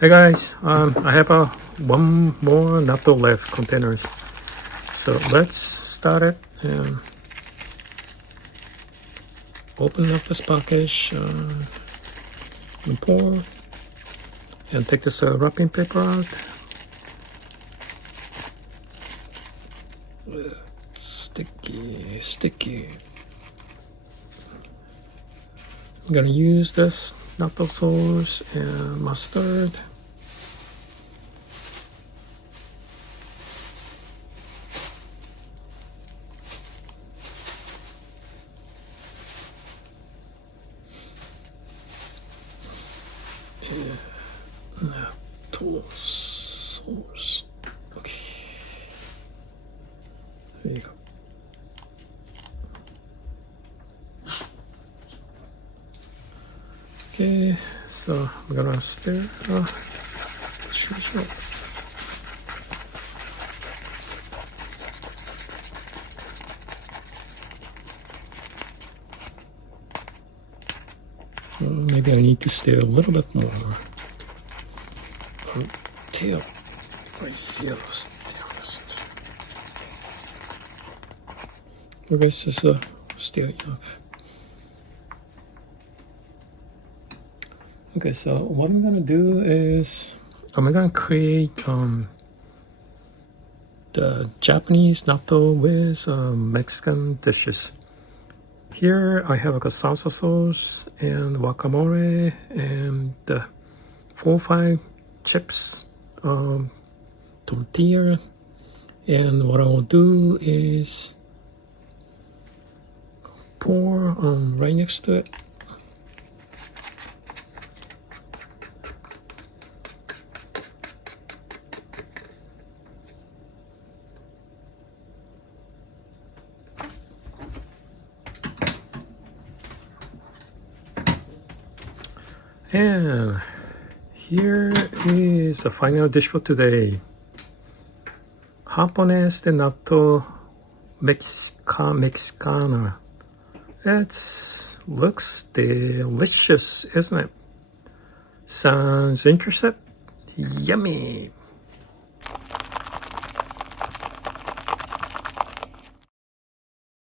Hey guys, I have one more natto left containers. So let's start it and open up this package and pour and take this wrapping paper out. Sticky. I'm gonna use this natto sauce and mustard. Natto sauce. Okay. There you go. Okay, so I'm gonna stir. Sure. Maybe I need to stir a little bit more. Until I hear stirred. Okay, this is stirring up. Okay, so what I'm gonna do is I'm gonna create the Japanese natto with Mexican dishes. Here I have a salsa sauce and guacamole and 4 or 5 chips, tortilla, and what I will do is pour right next to it. And here is the final dish for today. Japonés de natto mexicana. It looks delicious, isn't it? Sounds interesting? Yummy!